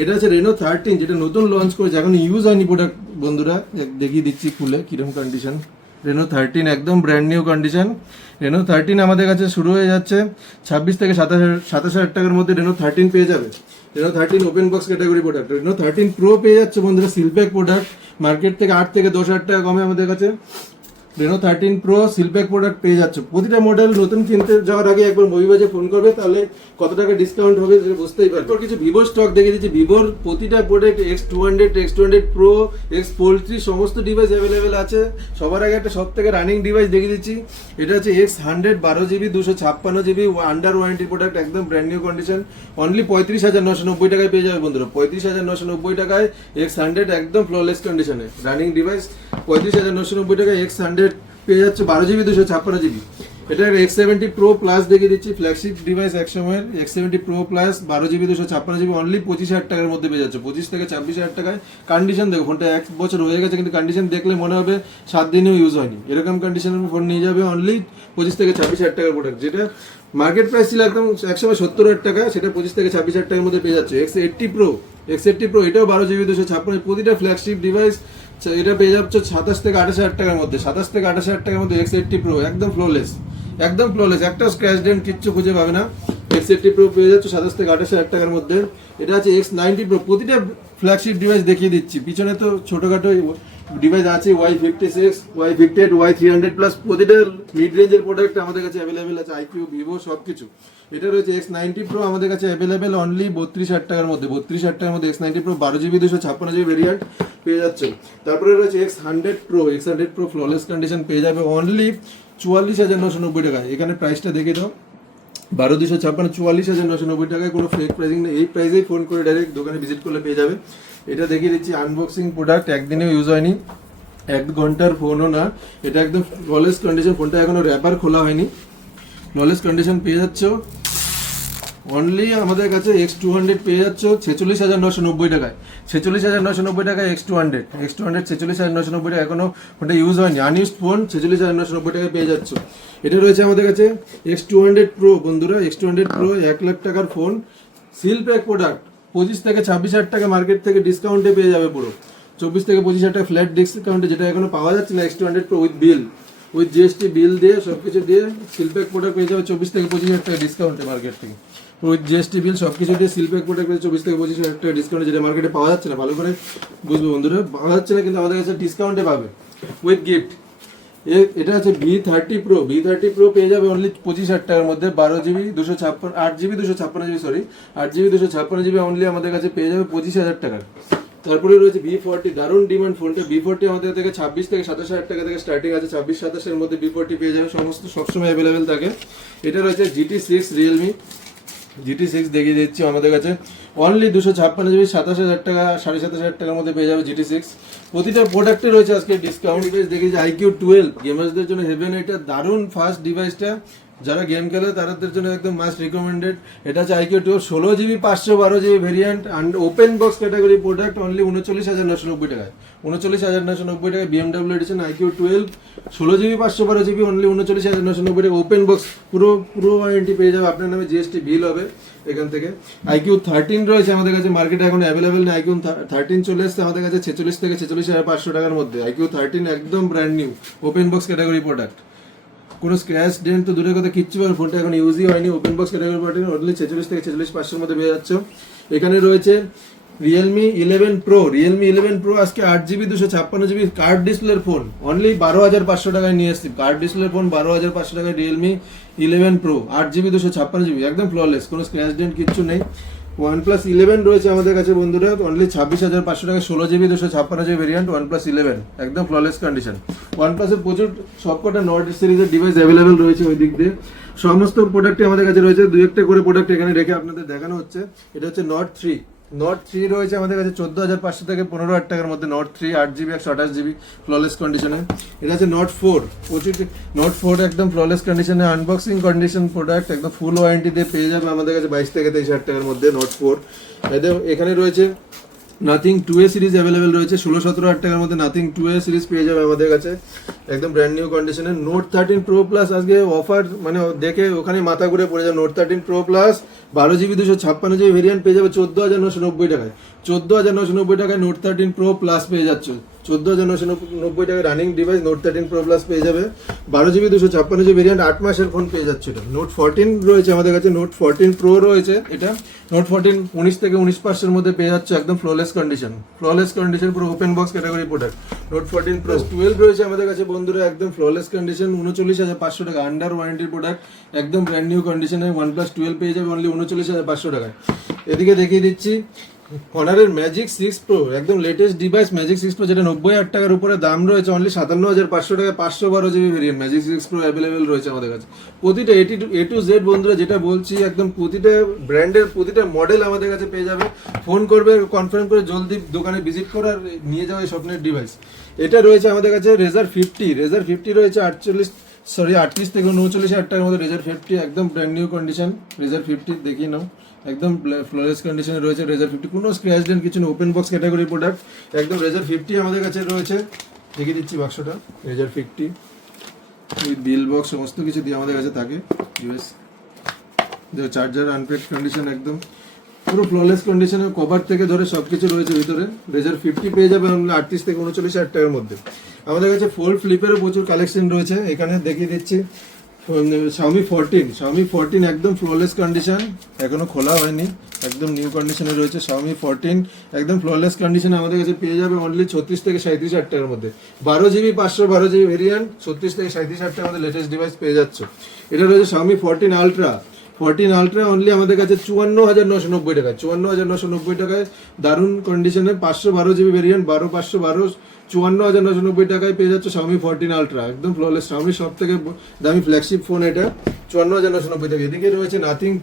এটা আছে রেনো 13 যেটা নতুন লঞ্চ করেছে, এখন ইউজ হয়নি প্রোডাক্ট বন্ধুরা, দেখিয়ে দিচ্ছি খুলে কিরকম কন্ডিশন। রেনো 13 একদম ব্র্যান্ড নিউ কন্ডিশন। রেনো 13 আমাদের কাছে শুরু হয়ে যাচ্ছে 26 থেকে 27,000 টাকার মধ্যে রেনো 13 পেয়ে যাবে। Reno 13 open box category product. Reno 13 pro পেয়ে যাচ্ছে বন্ধুরা সিলপ্যাক প্রোডাক্ট, মার্কেট থেকে 8 থেকে 10,000 টাকা কমে আমাদের কাছে রেনো 13 প্রো সিলপ্যাক প্রোডাক্ট পেয়ে যাচ্ছে। প্রতিটা মডেল নতুন কিনতে যাওয়ার আগে একবার মবিবাজে ফোন করবে, তাহলে কত টাকা ডিসকাউন্ট হবে সেটা বুঝতেই পারবে। কিছু ভিভো স্টক দেখে দিচ্ছি। ভিভোর প্রতিটা প্রোডাক্ট X200 প্রো X43 সমস্ত ডিভাইস অ্যাভেলেবেল আছে। সবার আগে একটা সব থেকে রানিং ডিভাইস দেখে দিচ্ছি। এটা হচ্ছে X100 12GB 256GB under warranty product, একদম ব্র্যান্ড নিউ কন্ডিশন। অনলি 35,990 টাকায় পেয়ে যাবে বন্ধুরা। 35,990 টাকায় X100 একদম ফ্ললেস কন্ডিশনে রানিং ডিভাইস। 35,990 টাকায় X100 পেয়ে যাচ্ছে 12GB 256GB। এটা X70 Pro Plus দেখিয়ে দিচ্ছি, ফ্ল্যাগশিপ ডিভাইস এক সময়ের X70 Pro Plus 12GB 256GB only 25,000 টাকার মধ্যে পেয়ে যাচ্ছে। 25 থেকে 26,000 টাকায়। কন্ডিশন দেখো, ফোনটা 1 বছর হয়ে গেছে কিন্তু কন্ডিশন দেখলে মনে হবে 7 দিনেও ইউজ হয়নি। এরকম কন্ডিশনের ফোন নিয়ে যাবে অনলি 25 থেকে 26,000 টাকার প্রোডাক্ট। যেটা মার্কেট প্রাইস ছিল একদম একসময় 70,000 টাকা, সেটা 25 থেকে 26,000 টাকার মধ্যে পেয়ে যাচ্ছে। X80 Pro এটাও 12GB 256, প্রতিটা ফ্ল্যাগশিপ ডিভাইস। এটা পেয়ে যাচ্ছে 27 থেকে 28,000 টাকার মধ্যে। 27 থেকে 28,000 টাকার মধ্যে X80 Pro একদম ফ্ললেস, একটা স্ক্র্যাচ ডেন্ট কিচ্ছু খুঁজে পাবে না। X80 Pro পেয়ে যাচ্ছে 27 থেকে 28,000 টাকার মধ্যে। এটা আছে X90 Pro, প্রতিটা ফ্ল্যাগশিপ ডিভাইস দেখিয়ে দিচ্ছি। পিছনে তো ছোটখাটো ডিভাইস আছে Y56 Y58 Y300 প্লাস, প্রতিটা মিড রেঞ্জের প্রোডাক্ট আমাদের কাছে অ্যাভেলেবেল আছে। IQ ভিভো সব কিছু। এটা রয়েছে X90 Pro আমাদের কাছে অ্যাভেলেবেল অনলি 32,000 টাকার মধ্যে। 32,000 টাকার মধ্যে X90 Pro 12GB 256GB variant পেয়ে যাচ্ছে। তারপরে রয়েছে X100 Pro ফ্ললেস কন্ডিশন পেয়ে যাবে অনলি 44,990 টাকায়। এখানে প্রাইসটা দেখে দাও, 12,256 44,990 টাকায়। কোনো ফেক প্রাইসিং নেই, এই প্রাইসেই ফোন করে ডাইরেক্ট দোকানে ভিজিট করলে পেয়ে যাবে। এটা দেখিয়ে দিচ্ছি আনবক্সিং প্রোডাক্ট, একদিনেও ইউজ হয়নি, 1 ঘন্টার ফোনও না। এটা একদম ফ্ললেস কন্ডিশন, ফোনটা এখনো র্যাপার খোলা হয়নি, ফ্ললেস কন্ডিশন পেয়ে যাচ্ছ। অনলি আমাদের কাছে X200 পেয়ে যাচ্ছ 46,990 টাকায়। 46,990 টাকায় X200 46,990 টাকা। এখনো ফোনটা ইউজ হয়নি, আনইউজড ফোন 46,990 টাকায় পেয়ে যাচ্ছ। এটা রয়েছে আমাদের কাছে X200 Pro বন্ধুরা। X200 Pro 1 লাখ টাকার ফোন, সিল প্যাক প্রোডাক্ট। 25 থেকে 26,000 টাকা মার্কেট থেকে ডিসকাউন্টে পেয়ে যাবে পুরো। 24 থেকে 25,000 টাকা ফ্ল্যাট ডিসকাউন্টে, যেটা এখনো পাওয়া যাচ্ছে না। X200 Pro উইথ GST বিল দিয়ে সবকিছু দিয়ে সিল প্যাক প্রোডাক্ট পেয়ে যাবে 24 থেকে 25,000 টাকা ডিসকাউন্টে মার্কেট থেকে। উইথ GST বিল সবকিছু দিয়ে সিল প্যাক প্রোডাক্ট পেয়ে 24 থেকে 25,000 টাকা ডিসকাউন্টে, যেটা মার্কেটে পাওয়া যাচ্ছে না। ভালো করে বুঝবে বন্ধুরা, পাওয়া যাচ্ছে না কিন্তু আমাদের কাছে ডিসকাউন্টে পাবে উইথ গিফট। এটা আছে V30 Pro পেয়ে যাবে অনলি 25,000 টাকার মধ্যে। 8GB 256GB অনলি আমাদের কাছে পেয়ে যাবে 25,000 টাকার। তারপরে রয়েছে V40, দারুণ ডিমান্ড ফোনটা। V40 আমাদের থেকে 26 থেকে 27,000 টাকা থেকে স্টার্টিং আছে। 26-27 এর মধ্যে V40 পেয়ে যাবে, সমস্ত সবসময় অ্যাভেলেবেল থাকে। এটা রয়েছে GT6 রিয়েলমি GT6 দেখিয়ে দিচ্ছি আমাদের কাছে অনলি 256GB 27,000 টাকা 27,500 টাকার মধ্যে পেয়ে যাবে GT6। প্রতিটা প্রোডাক্টে রয়েছে আজকে ডিসকাউন্ট ডিভাইস দেখেছি IQ12 গেমার্সদের জন্য হেভেন, এটা দারুণ ফাস্ট ডিভাইসটা, যারা গেম খেলে তাদের জন্য একদম মাস্ট রিকমেন্ডেড। এটা হচ্ছে IQ12 16GB 512GB variant and open box category product, only 39,990 টাকায়, 39,990 টাকায় BMW addition IQ12 16GB 512GB only 39,990 টাকা ওপেন বক্স, পুরো ওয়ারেন্টি পেয়ে যাবে, আপনার নামে GST বিল হবে এখান থেকে। IQ13 রয়েছে আমাদের কাছে, মার্কেটে এখন অ্যাভেলেবেল নেই। IQ13 চলে এসছে আমাদের কাছে 46 থেকে 46,500 টাকার মধ্যে। IQ13 একদম brand new open box category product, কোনো স্ক্র্যাচ ডেন্ট তো দূরের কথা কিচ্ছু পাবে, ফোনটা এখন ইউজই হয়নি। Open box category product only 46 থেকে 46,500 মধ্যে পেয়ে যাচ্ছে। এখানে রয়েছে Realme 11 Pro, Realme 11 Pro আজকে 8GB 256GB কার্ড ডিসপ্লের ফোন অনলি 12,500 টাকায় নিয়ে এসেছি। কার্ড ডিসপ্লের ফোন 12,500 টাকায় Realme 11 Pro 8GB 256GB একদম ফ্ললেস, কোনো স্ক্র্যাচ ডেন্ট কিচ্ছু নেই। OnePlus 11 রয়েছে আমাদের কাছে বন্ধুরা, অনলি 26,500 টাকা 16GB 256GB ভেরিয়েন্ট OnePlus 11 একদম ফ্ললেস কন্ডিশন। OnePlus-এর প্রচুর সবকটা নট সিরিজের ডিভাইস অ্যাভেলেবেল রয়েছে ওই দিক দিয়ে, সমস্ত প্রোডাক্টই আমাদের কাছে রয়েছে। দুই একটা করে প্রোডাক্ট এখানে রেখে আপনাদের দেখানো হচ্ছে। এটা হচ্ছে Note 3 রয়েছে আমাদের কাছে 14,500 থেকে 15,000 টাকার মধ্যে। Note 3 8GB 128GB ফ্ললেস কন্ডিশনে। এটা হচ্ছে Note 4, Note 4 একদম ফ্ললেস কন্ডিশনে, আনবক্সিং কন্ডিশন প্রোডাক্ট, একদম ফুল ওয়ারেন্টি দিয়ে পেয়ে যাবে আমাদের কাছে 22 থেকে 23,000 টাকার মধ্যে Note 4। এখানে রয়েছে নাথিং 2A সিরিজ অ্যাভেলেবেল রয়েছে 16-17,000 টাকার মধ্যে। নাথিং 2A সিরিজ পেয়ে যাবে আমাদের কাছে একদম ব্র্যান্ড নিউ কন্ডিশনে। Note 13 Pro Plus আজকে অফার মানে দেখে ওখানে মাথা ঘুরে পড়ে যাবে। Note 13 Pro Plus 12GB 256GB variant পেয়ে যাবে 14,990 টাকায়। 14,990 টাকায় Note 13 Pro Plus পেয়ে যাচ্ছে। 14,990 টাকায় running device Note 13 Pro Plus পেয়ে যাবে। 12GB 256GB ভেরিয়েন্ট 8 মাসের ফোন পেয়ে যাচ্ছে এটা। Note 14 রয়েছে আমাদের কাছে, Note 14 Pro রয়েছে এটা। Note 14 19 থেকে 19% মধ্যে পেয়ে যাচ্ছে একদম ফ্ললেস কন্ডিশন পুরো open box category product. Note 14 Pro 12 রয়েছে আমাদের কাছে বন্ধুরা, একদম ফ্ললেস কন্ডিশন 39,500 টাকা আন্ডার ওয়ারেন্টির প্রোডাক্ট, একদম ব্র্যান্ড নিউ কন্ডিশনে OnePlus 12 পেয়ে যাবে অনলি 39,500 টাকায়। এদিকে দেখিয়ে দিচ্ছি Honor'ের Magic 6 Pro একদম লেটেস্ট ডিভাইস Magic 6 Pro, যেটা 90,000 টাকার উপরে দাম রয়েছে, অনলি 57,500 টাকায় 512GB variant Magic 6 Pro available রয়েছে আমাদের কাছে। প্রতিটা A to Z বন্ধুরা যেটা বলছি, একদম প্রতিটা ব্র্যান্ডের প্রতিটা মডেল আমাদের কাছে পেয়ে যাবে। ফোন করবে, কনফার্ম করে জলদি দোকানে ভিজিট করে আর নিয়ে যাওয়া এই স্বপ্নের ডিভাইস। এটা রয়েছে আমাদের কাছে Razer 50 রয়েছে 38 থেকে 39,000 টাকার মধ্যে Razer 50 একদম ব্র্যান্ড নিউ কন্ডিশন। Razer 50 দেখিয়ে নাও, একদম ফ্ললেস কন্ডিশনে রয়েছে Razer 50, কোনো স্ক্র্যাচ ডেন্ট কিছু নেই, ওপেন বক্স ক্যাটাগরি প্রোডাক্ট একদম। Razer 50 আমাদের কাছে রয়েছে, দেখিয়ে দিচ্ছি বাক্সটা। Razer 50 উইথ বিল বক্স সমস্ত কিছু দিয়ে আমাদের কাছে থাকে। ইউএস চার্জার আনপ্যাকড কন্ডিশন, একদম পুরো ফ্ললেস কন্ডিশনে, কভার থেকে ধরে সব কিছু রয়েছে ভিতরে। Razer 50 পেয়ে যাবে 38 থেকে 39,000 টাকার মধ্যে। আমাদের কাছে ফোল্ড ফ্লিপেরও প্রচুর কালেকশন রয়েছে, এখানে দেখিয়ে দিচ্ছি। Xiaomi 14 একদম ফ্ললেস কন্ডিশন, এখনো খোলা হয়নি, একদম নিউ কন্ডিশনে রয়েছে। Xiaomi 14 একদম ফ্ললেস কন্ডিশনে আমাদের কাছে পেয়ে যাবে অনলি 36 থেকে 37,000 টাকার মধ্যে। 12GB 512GB ভেরিয়েন্ট 36 থেকে 37,000 টাকার মধ্যে লেটেস্ট ডিভাইস পেয়ে যাচ্ছে। এটা রয়েছে Xiaomi 14 Ultra অনলি আমাদের কাছে 54,990 টাকায়। 54,990 টাকায় দারুণ কন্ডিশনে 512GB ভেরিয়েন্ট 12/512 54,990 টাকায় পেয়ে যাচ্ছে Xiaomi 14 Ultra একদম ফ্ললেস। Xiaomi সব থেকে দামি ফ্ল্যাগশিপ ফোন এটা, 54,990 টাকা। এদিকে রয়েছে Nothing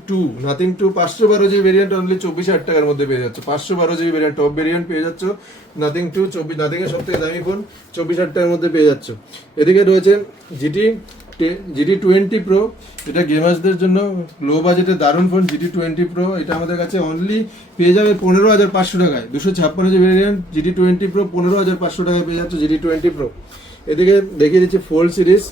2 512GB ভেরিয়েন্ট অনলি 24,000 টাকার মধ্যে পেয়ে যাচ্ছে। 512GB ভেরিয়েন্ট টপ ভেরিয়েন্ট পেয়ে যাচ্ছে Nothing 2 Nothing এর সব থেকে দামি ফোন 24,000 টাকার মধ্যে পেয়ে যাচ্ছে। এদিকে রয়েছে GT20 Pro, এটা গেমার্সদের জন্য লো বাজেটে দারুণ ফোন। GT20 Pro এটা আমাদের কাছে অনলি পেয়ে যাবে 15,500 টাকায়। 256GB ভেরিয়েন্ট GT20 Pro 15,500 টাকায় পেয়ে যাচ্ছে GT20 Pro। এদিকে দেখিয়ে দিচ্ছি ফোল্ড সিরিজ,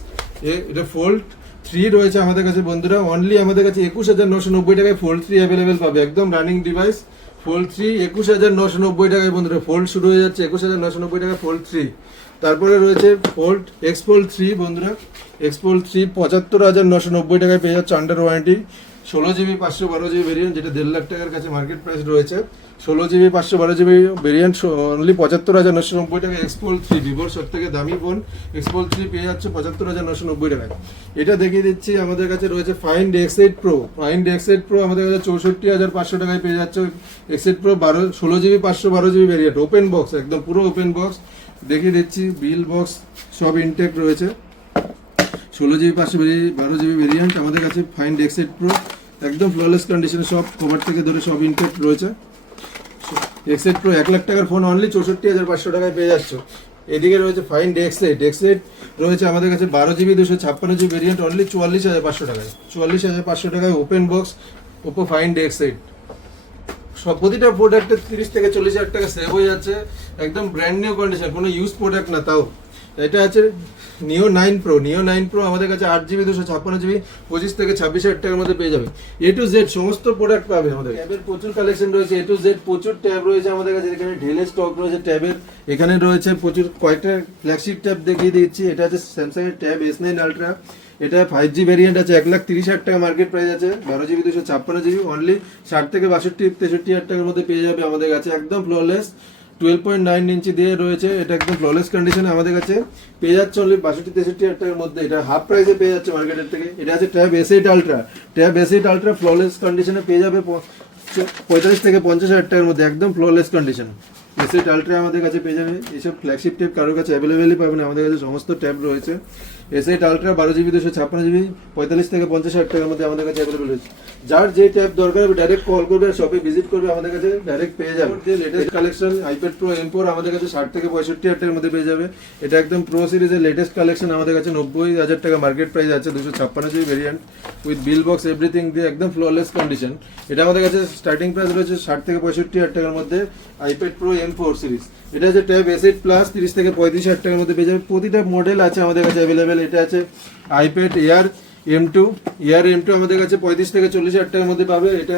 এটা ফোল্ড 3 রয়েছে আমাদের কাছে বন্ধুরা, অনলি আমাদের কাছে 21,990 টাকায় ফোল্ড 3 অ্যাভেলেবেল পাবে, একদম রানিং ডিভাইস। ফোল্ড 3 21,990 টাকায় বন্ধুরা, ফোল্ড শুরু হয়ে যাচ্ছে 21,990 টাকায় ফোল্ড 3। তারপরে রয়েছে Xfold 3 বন্ধুরা, Xfold 3 75,990 টাকায় পেয়ে যাচ্ছে under warranty. 16GB 512GB variant, যেটা 1.5 লাখ টাকার কাছে মার্কেট প্রাইস রয়েছে। 16GB 512GB ভেরিয়েন্ট অনলি 75,990 টাকা। Xfold 3 ভিভোর সব থেকে দামি ফোন, Xfold 3 পেয়ে যাচ্ছে 75,990 টাকায়। এটা দেখিয়ে দিচ্ছি আমাদের কাছে রয়েছে Find X8 Pro আমাদের কাছে 64,500 টাকায় পেয়ে যাচ্ছে X8 Pro 16GB 512GB variant, open box একদম পুরো ওপেন বক্স। দেখিয়ে দিচ্ছি বিল বক্স সব ইনটেক রয়েছে। 16GB 512GB ভেরিয়েন্ট আমাদের কাছে Find X8 Pro একদম ফ্ললেস কন্ডিশনে, সব কভার থেকে ধরে সব ইনটেক রয়েছে। ডেক্সেট প্রো 1 লাখ টাকার ফোন অনলি 64,500 টাকায় পেয়ে যাচ্ছ। এদিকে রয়েছে ফাইন ডেক্সেট রয়েছে আমাদের কাছে 12GB 256GB ভেরিয়েন্ট অনলি 44,500 টাকায়। 44,500 টাকায় ওপেন বক্স ওপো ফাইন ডেক্সেট। সব প্রতিটা প্রোডাক্টে 30 থেকে 40,000 টাকা সেভ হয়ে যাচ্ছে, একদম ব্র্যান্ড নিউ কন্ডিশন, কোনো ইউজ প্রোডাক্ট না। তাও এটা আছে নিও 9 প্রো আমাদের কাছে 8GB 256GB 25 থেকে 26,000 টাকার মধ্যে পেয়ে যাবে। এ টু জেড সমস্ত প্রোডাক্ট পাবে আমাদের। ট্যাবের প্রচুর কালেকশন রয়েছে, এ টু জেড প্রচুর ট্যাব রয়েছে আমাদের কাছে। এখানে ঢেলে স্টক রয়েছে ট্যাবের, এখানে রয়েছে প্রচুর কয়েকটা ফ্ল্যাগশিপ ট্যাব দেখিয়ে দিচ্ছি। এটা আছে স্যামসাং এর ট্যাব S9 আলট্রা, এটা 5G ভেরিয়েন্ট আছে, 1,30,000 টাকা মার্কেট প্রাইস আছে। 12GB 256GB অনলি 60 থেকে 62-63,000 টাকার মধ্যে পেয়ে যাবে আমাদের কাছে, একদম ফ্ললেস। 12.9 ইঞ্চি দিয়ে রয়েছে, এটা একদম ফ্ললেস কন্ডিশনে আমাদের কাছে পেয়ে যাচ্ছে অনলি 62-63,000 টাকার মধ্যে। এটা হাফ প্রাইসে পেয়ে যাচ্ছে মার্কেটের থেকে। এটা আছে ট্যাব S8 আলট্রা ফ্ললেস কন্ডিশনে পেয়ে যাবে 45 থেকে 50,000 টাকার মধ্যে, একদম ফ্ললেস কন্ডিশন। S8 আলট্রা আমাদের কাছে পেয়ে যাবে। এইসব ফ্ল্যাগশিপ ট্যাব কারোর কাছে অ্যাভেলেবেলই পাবেন, আমাদের কাছে সমস্ত ট্যাব রয়েছে। S8 আলট্রা 12GB 256GB 45 থেকে 50,000 টাকার মধ্যে আমাদের কাছে অ্যাভেলেবেল রয়েছে। যার যে ট্যাব দরকার হবে ডাইরেক্ট কল করবে, শপে ভিজিট করবে, আমাদের কাছে ডাইরেক্ট পেয়ে যাবে। Latest collection iPad pro M4 আমাদের কাছে 60 থেকে 65,000 টাকার মধ্যে পেয়ে যাবে। এটা একদম প্রো সিরিজের লেটেস্ট কালেকশন, আমাদের কাছে 90,000 টাকা মার্কেট প্রাইস আছে। 256GB variant with bill box everything দিয়ে একদম ফ্ললেস কন্ডিশন। এটা আমাদের কাছে স্টার্টিং প্রাইস রয়েছে 60 থেকে 65,000 টাকার মধ্যে আইপ্যাড প্রো M4 সিরিজ। এটা আছে ট্যাব S8 প্লাস 30 থেকে 35,000 টাকার মধ্যে পেয়ে যাবে। প্রতিটা মডেল আছে আমাদের কাছে অ্যাভেলেবেল। এটা আছে আইপ্যাড এয়ার M2 আমাদের কাছে 35 থেকে 40,000 টাকার মধ্যে পাবে। এটা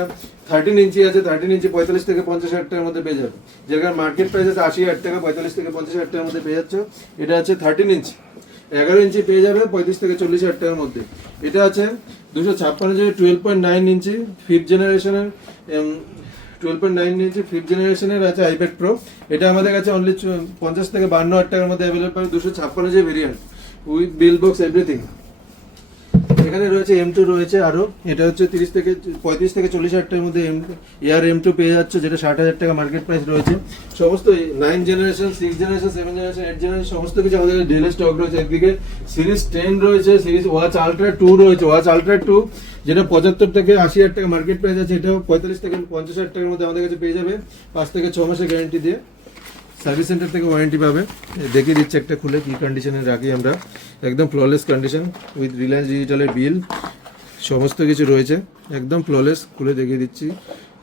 13 ইঞ্চি আছে, 13 ইঞ্চি 45 থেকে 50,000 টাকার মধ্যে পেয়ে যাবে। যেখানে মার্কেট প্রাইস আছে 80,000 টাকা, 45 থেকে 50,000 টাকার মধ্যে পেয়ে যাচ্ছে। এটা আছে 13 ইঞ্চি, 11 ইঞ্চি পেয়ে যাবে 35 থেকে 40,000 টাকার মধ্যে। এটা আছে 256GB 12.9 ইঞ্চি 5th জেনারেশনের 12.9 ইঞ্চি 5th জেনারেশনের আছে আইপ্যাড প্রো। এটা আমাদের কাছে অনলি 50 থেকে 52,000 টাকার মধ্যে অ্যাভেলেবল পাবে। 256GB variant with bill box everything. এখানে রয়েছে M2 রয়েছে আরো, এটা হচ্ছে 35 থেকে 40,000 টাকার মধ্যে এয়ার M2 পেয়ে যাচ্ছে, যেটা 60,000 টাকা মার্কেট প্রাইস রয়েছে। সমস্ত 9 জেনারেশন 6 জেনারেশন 7 জেনারেশন 8 জেনারেশন সমস্ত কিছু আমাদের ডেলে স্টক রয়েছে। একদিকে সিরিজ 10 রয়েছে, সিরিজ ওয়াচ আলট্রা 2 রয়েছে। ওয়াচ আলট্রা 2 যেটা 75 থেকে 80,000 টাকা মার্কেট প্রাইস আছে, এটাও 45 থেকে 50,000 টাকার মধ্যে আমাদের কাছে পেয়ে যাবে 5 থেকে 6 মাসের গ্যারান্টি দিয়ে। সার্ভিস সেন্টার থেকে ওয়ারেন্টি পাবে। দেখিয়ে দিচ্ছি একটা খুলে কি কন্ডিশনে রাখি আমরা, একদম ফ্ললেস কন্ডিশন উইথ রিলায়েন্স ডিজিটালের বিল সমস্ত কিছু রয়েছে, একদম ফ্ললেস। খুলে দেখিয়ে দিচ্ছি,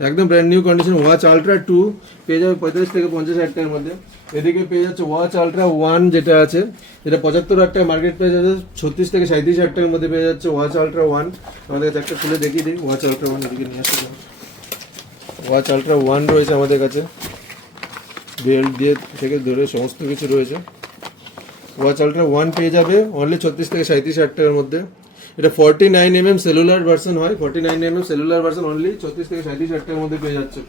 একদম brand new condition. Watch ultra 2 পেয়ে যাবে 45 থেকে 50,000 টাকার মধ্যে। এদিকে পেয়ে যাচ্ছে ওয়াচ আলট্রা 1 যেটা আছে, যেটা 75,000 টাকা মার্কেট প্রাইস আছে, 36 থেকে 37,000 টাকার মধ্যে পেয়ে যাচ্ছে ওয়াচ আলট্রা 1। আমাদের কাছে একটা খুলে দেখিয়ে দিই ওয়াচ আলট্রা 1। এদিকে নিয়ে আসতে ওয়াচ আলট্রা 1 রয়েছে আমাদের কাছে, বেল্ট দিয়ে থেকে ধরে সমস্ত কিছু রয়েছে। ওয়াচ আলট্রা 1 পেয়ে যাবে অনলি 36 থেকে 37,000 টাকার মধ্যে। এটা 49mm সেলুলার ভার্সন হয়, 49mm সেলুলার ভার্সন অনলি 36 থেকে 37,000 টাকার মধ্যে পেয়ে যাচ্ছে।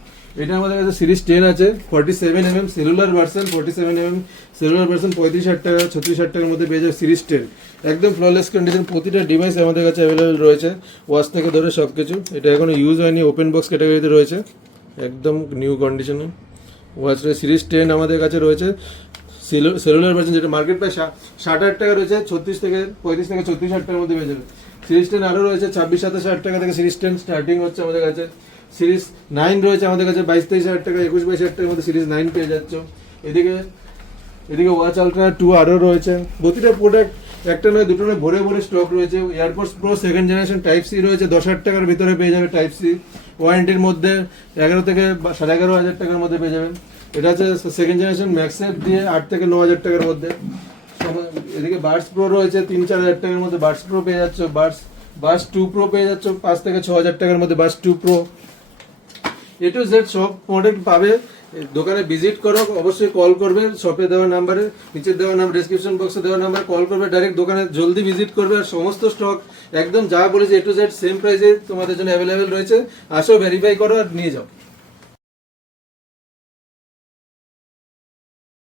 এটা আমাদের কাছে সিরিজ 10 আছে, 47mm cellular version, 47mm cellular version 35,000 টাকা 36,000 টাকার মধ্যে পেয়ে যাবে সিরিজ 10। একদম ফ্ললেস কন্ডিশন, প্রতিটা ডিভাইস আমাদের কাছে অ্যাভেলেবেল রয়েছে, ওয়াচ থেকে ধরে সব কিছু। এটা এখনো ইউজ হয়নি, ওপেন বক্স ক্যাটাগরিতে রয়েছে, একদম নিউ কন্ডিশনে। ওয়াচ সিরিজ 10 আমাদের কাছে রয়েছে সেলুলার ভার্সন, যেটা মার্কেট প্রায় 60,000 টাকা রয়েছে, 35 থেকে 34,000 টাকার মধ্যে পেয়ে যাবে। সিরিজ 10 আরও রয়েছে 26-27,000 টাকা থেকে সিরিজ 10 স্টার্টিং হচ্ছে আমাদের কাছে। সিরিজ 9 রয়েছে আমাদের কাছে 22-23,000 টাকা, 21-22,000 টাকার মধ্যে সিরিজ 9 পেয়ে যাচ্ছে। এদিকে ওয়াচ আলট্রা 2 আরও রয়েছে। প্রতিটা প্রোডাক্ট একটা নয় দুটো নয় ভরে ভরে স্টক রয়েছে। AirPods pro 2nd generation type C রয়েছে, 10,000 টাকার ভিতরে পেয়ে যাবে টাইপ সি। ওয়ারেন্টির মধ্যে 11 থেকে 11,500 টাকার মধ্যে পেয়ে যাবেন। এটা হচ্ছে 2nd জেনারেশন ম্যাক্সেপ দিয়ে 8 থেকে 9,000 টাকার মধ্যে। এদিকে বাডস প্রো রয়েছে 3-4,000 টাকার মধ্যে, বাডস প্রো পেয়ে যাচ্ছ। বাডস 2 প্রো পেয়ে যাচ্ছ 5 থেকে 6,000 টাকার মধ্যে, Buds 2 pro. A to Z সব প্রোডাক্ট পাবে। দোকানে ভিজিট করো, অবশ্যই কল করবে শপে দেওয়া নাম্বারে, নিচে দেওয়া নাম্বার, ডেসক্রিপশন বক্সে দেওয়া নাম্বারে কল করবে, ডাইরেক্ট দোকানে জলদি ভিজিট করবে। আর সমস্ত স্টক একদম যা বলেছে এ টু জেড সেম প্রাইসে তোমাদের জন্য অ্যাভেলেবেল রয়েছে। আসো, ভেরিফাই করো আর নিয়ে যাও।